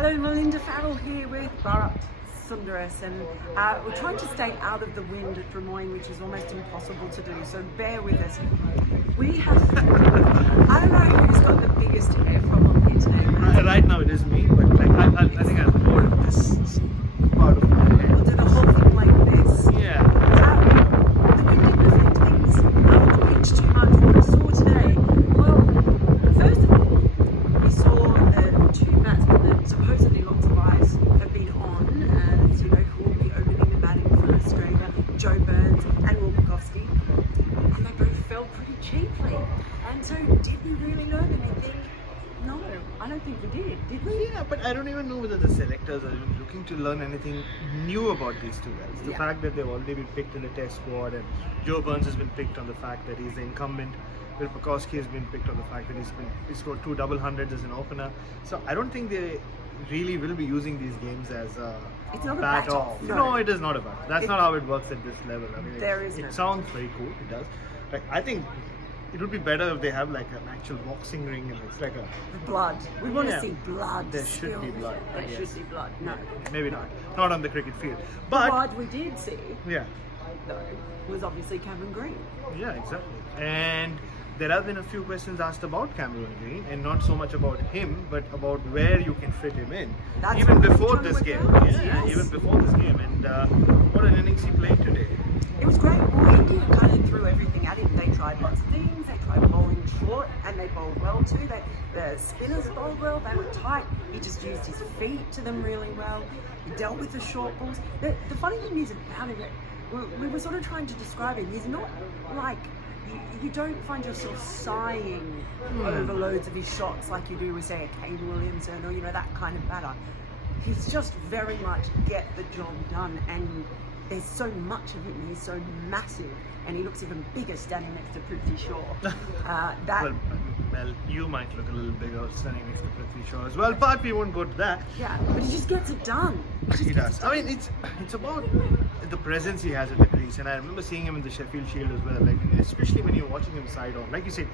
Hello, Melinda Farrell here with Bharat Sundaras, and we're trying to stay out of the wind at Drummoyne, which is almost impossible to do, so bear with us. We have, I don't know who's got the biggest hair problem here today. Right now it is me, but like I think I'm bored of this part of my head. We'll do the whole thing like this. Yeah. The wind didn't affect things on the pitch too much. What we saw today, well, first of all, we saw the two batsmen that supposedly lots of eyes have been on, as you know, who will be opening the batting for Australia, Joe Burns and Will Pucovski, and they both fell pretty cheaply. And so, did we really learn anything? No, I don't think we did we? Yeah, but I don't even know whether the selectors are even looking to learn anything new about these two guys. The fact that they've already been picked in the test squad, and Joe Burns has been picked on the fact that he's the incumbent. Will Pucovski has been picked on the fact that he scored 2 double hundreds as an opener. So I don't think they really will be using these games as a It's not a bat bat-off, off. no. No, it is not a bat. That's not how it works at this level. I mean, There is it no- sounds very cool. It does. Like I think it would be better if they have like an actual boxing ring and it's like a Blood. We want to Yeah. see blood. There should be spilled. blood, I There guess. should be blood. No. maybe not on the cricket field. The But blood we did see, yeah. though, was obviously Cameron Green. Yeah, exactly. And there have been a few questions asked about Cameron Green, and not so much about him, but about where you can fit him in. That's Even what we're before trying to this work game. out, Yeah, yes. even before this game. And what an innings he played today. It was great. Well, India kind of threw everything at him. They tried lots of things. They tried bowling short, and they bowled well too. The spinners bowled well. They were tight. He just used his feet to them really well. He dealt with the short balls. The funny thing is about him, we were sort of trying to describe him. He's not like, you don't find yourself sighing over loads of his shots like you do with, say, a Kane Williamson or, that kind of batter. He's just very much get the job done, and there's so much of him. He's so massive, and he looks even bigger standing next to Prithvi Shaw. Well, you might look a little bigger standing next to Prithvi Shaw as well, but we won't go to that. Yeah, but he just gets it done. He does. I mean, it's about the presence he has at the crease, and I remember seeing him in the Sheffield Shield as well. Like, especially when you're watching him side on, like you said,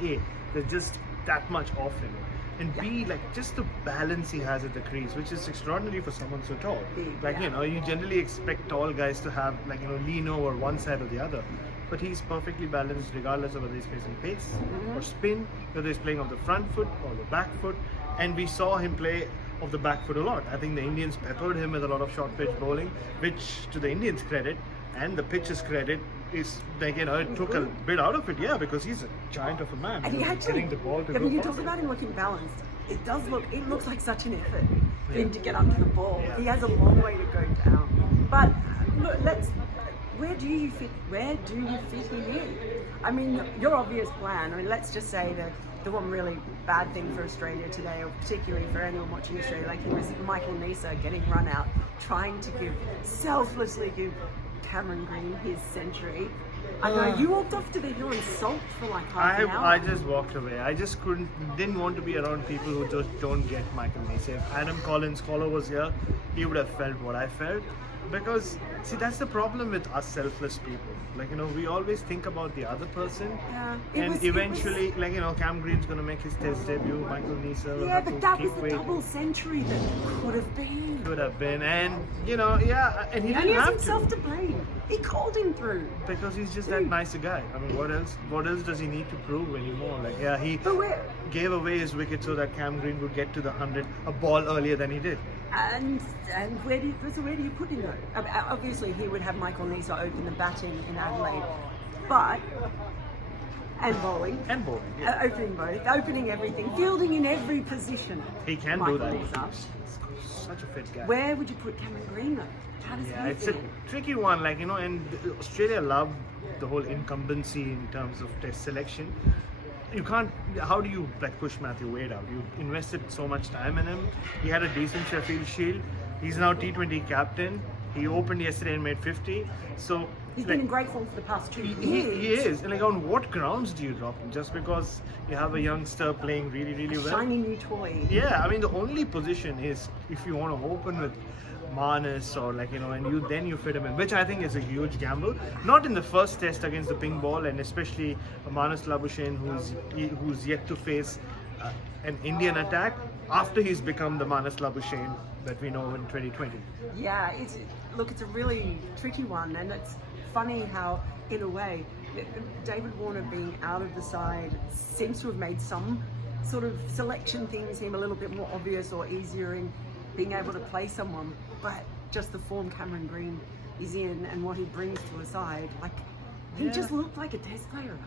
there's just that much off him, and B, like just the balance he has at the crease, which is extraordinary for someone so tall. Like you generally expect tall guys to have lean over one side or the other. But he's perfectly balanced regardless of whether he's facing pace or spin, whether he's playing off the front foot or the back foot. And we saw him play off the back foot a lot. I think the Indians peppered him with a lot of short pitch bowling, which to the Indians' credit and the pitch's credit is it took a bit out of it, because he's a giant of a man. And he had to. Getting the ball to go You talk faster. about him looking balanced. It looks like such an effort for him to get up to the ball. Yeah. He has a long way to go down. But look, where do you fit him in? I mean, your obvious plan. I mean, let's just say that the one really bad thing for Australia today, or particularly for anyone watching Australia, like, was Michael Neser getting run out, trying to selflessly give Cameron Green his century. I know you walked off to the hill and sulked for like half an hour. I just walked away. I just didn't want to be around people who just don't get Michael Neser. If Adam Collins Collar was here, he would have felt what I felt. Because, see, that's the problem with us selfless people. Like, we always think about the other person. Yeah, And eventually, Cam Green's going to make his test debut. Michael Neser will Yeah, have but to that keep was the waiting. double century that could have been. Could have been. And, and he And didn't he has have himself to. to blame. He called him through. Because he's just that nice a guy. I mean, what else does he need to prove anymore? Like, he But where? gave away his wicket so that Cam Green would get to the 100 a ball earlier than he did. And where do you put him though? Obviously, he would have Michael Neser open the batting in Adelaide, but and bowling. And bowling. Yeah. Opening both, opening everything, fielding in every position. He can Michael do that. Neser. He's such a fit guy. Where would you put Cameron Green though? How does Yeah, he it's a fit in? tricky one. And Australia love the whole incumbency in terms of test selection. You can't. How do you push Matthew Wade out? You invested so much time in him. He had a decent Sheffield Shield. He's now T20 captain. He opened yesterday and made 50. So He's been in great form for the past 2 years. he is. And on what grounds do you drop him? Just because you have a youngster playing really, really well? Shiny new toy. Yeah, I mean the only position is if you want to open with Manas or and you fit him in, which I think is a huge gamble. Not in the first test against the pink ball, and especially Manas Labuschagne, who's yet to face an Indian attack. after he's become the Manas Labuschagne that we know in 2020. Yeah, it's a really tricky one, and it's funny how, in a way, David Warner being out of the side seems to have made some sort of selection things seem a little bit more obvious or easier in being able to play someone, but just the form Cameron Green is in and what he brings to a side, like he just looked like a test player.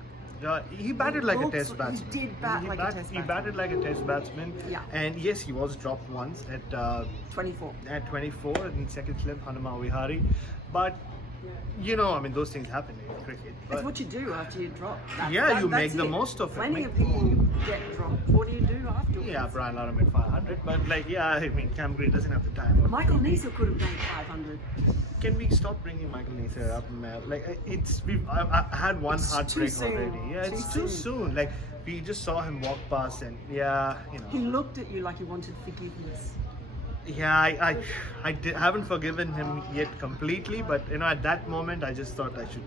He batted like a test batsman. He did bat like a test batsman. He batted like a test batsman. Yeah. And yes, he was dropped once at 24. At 24 in second slip, Hanuma Vihari. But you know, I mean, those things happen in cricket. It's what you do after you drop. You make that's the it. most of it. Plenty of people get dropped. What do you do afterwards? Yeah, Brian Lara made 500, but I mean, Cam Green doesn't have the time. Michael Neser could have made 500. Can we stop bringing Michael Neser up, Mel? Like, I had one heartbreak already. Yeah, it's too soon. Like, we just saw him walk past, and you know. He looked at you like he wanted forgiveness. Yeah, haven't forgiven him yet completely, but you know, at that moment, I just thought I should.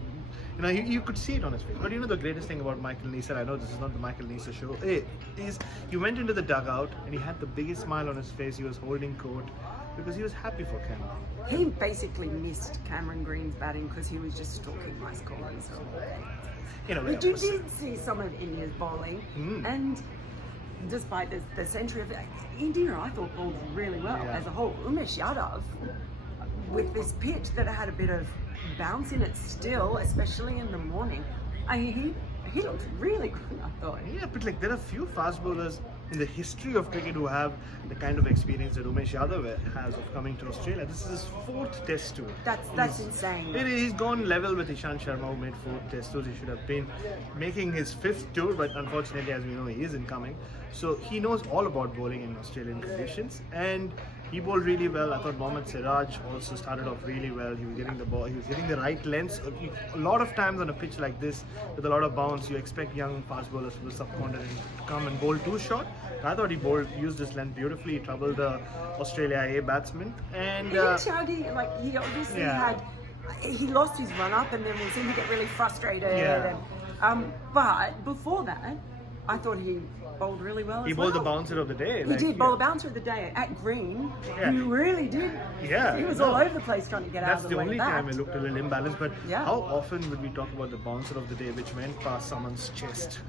You know, you could see it on his face. But you know, the greatest thing about Michael Neser, I know this is not the Michael Neser show, is he went into the dugout and he had the biggest smile on his face. He was holding court because he was happy for Cameron. He basically missed Cameron Green's batting because he was just stalking my scores. You know, but you did see some of India's bowling, and despite the century of India, I thought bowled really well as a whole. Umesh Yadav, with this pitch that had a bit of bounce in it still, especially in the morning, I mean, he looked really good, I thought. Yeah, but like there are few fast bowlers in the history of cricket who have the kind of experience that Umesh Yadav has of coming to Australia. This is his 4th test tour. That's insane. He's gone level with Ishant Sharma, who made 4 test tours. He should have been making his 5th tour, but unfortunately, as we know, he isn't coming. So he knows all about bowling in Australian conditions, and he bowled really well. I thought Mohammad Siraj also started off really well. He was getting the ball, he was getting the right lengths. A lot of times on a pitch like this, with a lot of bounce, you expect young fast bowlers from the subcontinent to come and bowl too short. I thought he used his length beautifully. He troubled the Australia A batsman. And he obviously he lost his run up, and then we seemed to get really frustrated. Yeah. But before that, I thought he bowled really well. He bowled the bouncer of the day. He did bowl a bouncer of the day at Green. He really did. Yeah. He was all over the place trying to get out of the way. That's the only time it looked a little imbalanced. But yeah. How often would we talk about the bouncer of the day which went past someone's chest?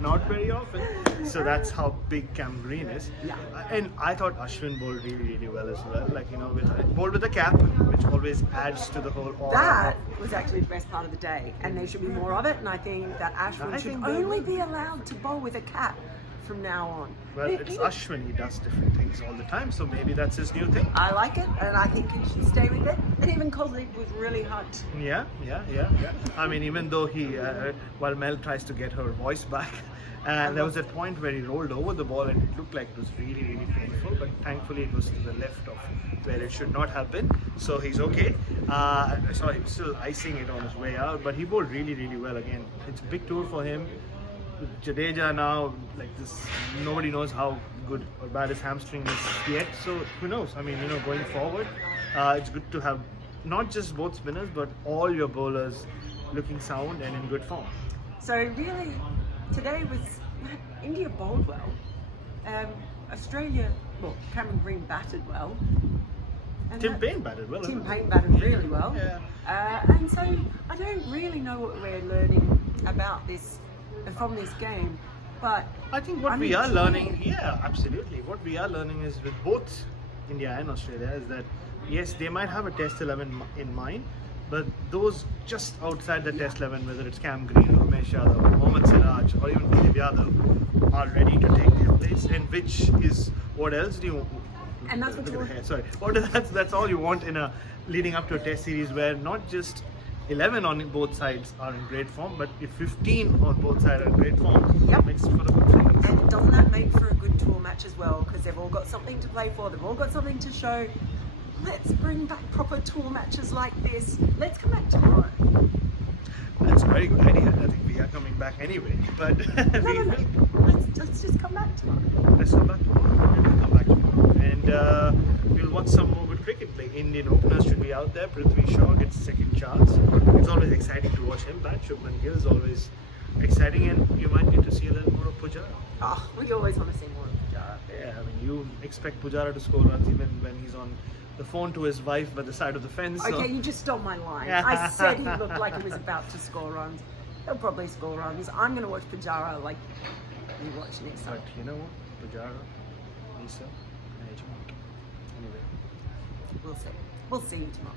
Not very often. So that's how big Cam Green is. Yeah. And I thought Ashwin bowled really, really well as well. Like, you know, bowled with a cap, which always adds to the whole aura. That was actually the best part of the day, and there should be more of it. And I think that Ashwin should only be allowed to bowl with a cap from now on. Well, it's Ashwin, he does different things all the time, so maybe that's his new thing. I like it, and I think he should stay with it. And even Kozlik was really hot. Yeah. I mean, even though while Mel tries to get her voice back, there was a point where he rolled over the ball and it looked like it was really, really painful, but thankfully it was to the left of where it should not have been, so he's okay. I saw him still icing it on his way out, but he bowled really, really well again. It's a big tour for him. Jadeja now, like this, nobody knows how good or bad his hamstring is yet, so who knows? I mean, you know, going forward, it's good to have not just both spinners, but all your bowlers looking sound and in good form. So really, today was India bowled well. Australia, well, Cameron Green batted well. And Tim Payne batted well. Tim Payne batted really well. Yeah. And so I don't really know what we're learning about this from this game, but I think what we are learning, absolutely. What we are learning is with both India and Australia is that yes, they might have a Test 11 in mind, but those just outside the Test 11, whether it's Cam Green, Umesh Yadav, Mohammad Siraj, or even Kuldeep Yadav, are ready to take their place. And which is what else do you? And that's that's all you want in a leading up to a Test series where not just 11 on both sides are in great form, but if 15 on both sides are in great form, makes for a good thing. And doesn't that make for a good tour match as well? Because they've all got something to play for, they've all got something to show. Let's bring back proper tour matches like this. Let's come back tomorrow. That's a very good idea. I think we are coming back anyway, but let's just come back tomorrow. Let's come back tomorrow. We will come back tomorrow, and we'll watch some more good cricket. Like Indian openers should be out there. Prithvi Shaw gets a second chance. It's always exciting to watch him bat. Shubman Gill is always exciting, and you might get to see a little more of Pujara. We always want to see more of Pujara. Yeah, I mean, you expect Pujara to score runs even when he's on the phone to his wife by the side of the fence. So. Okay, you just stole my line. I said he looked like he was about to score runs. He'll probably score runs. I'm going to watch Pujara like you watch Nisa. But you know what? Pujara, Nisa, and Yajman. Anyway. We'll see. We'll see you tomorrow.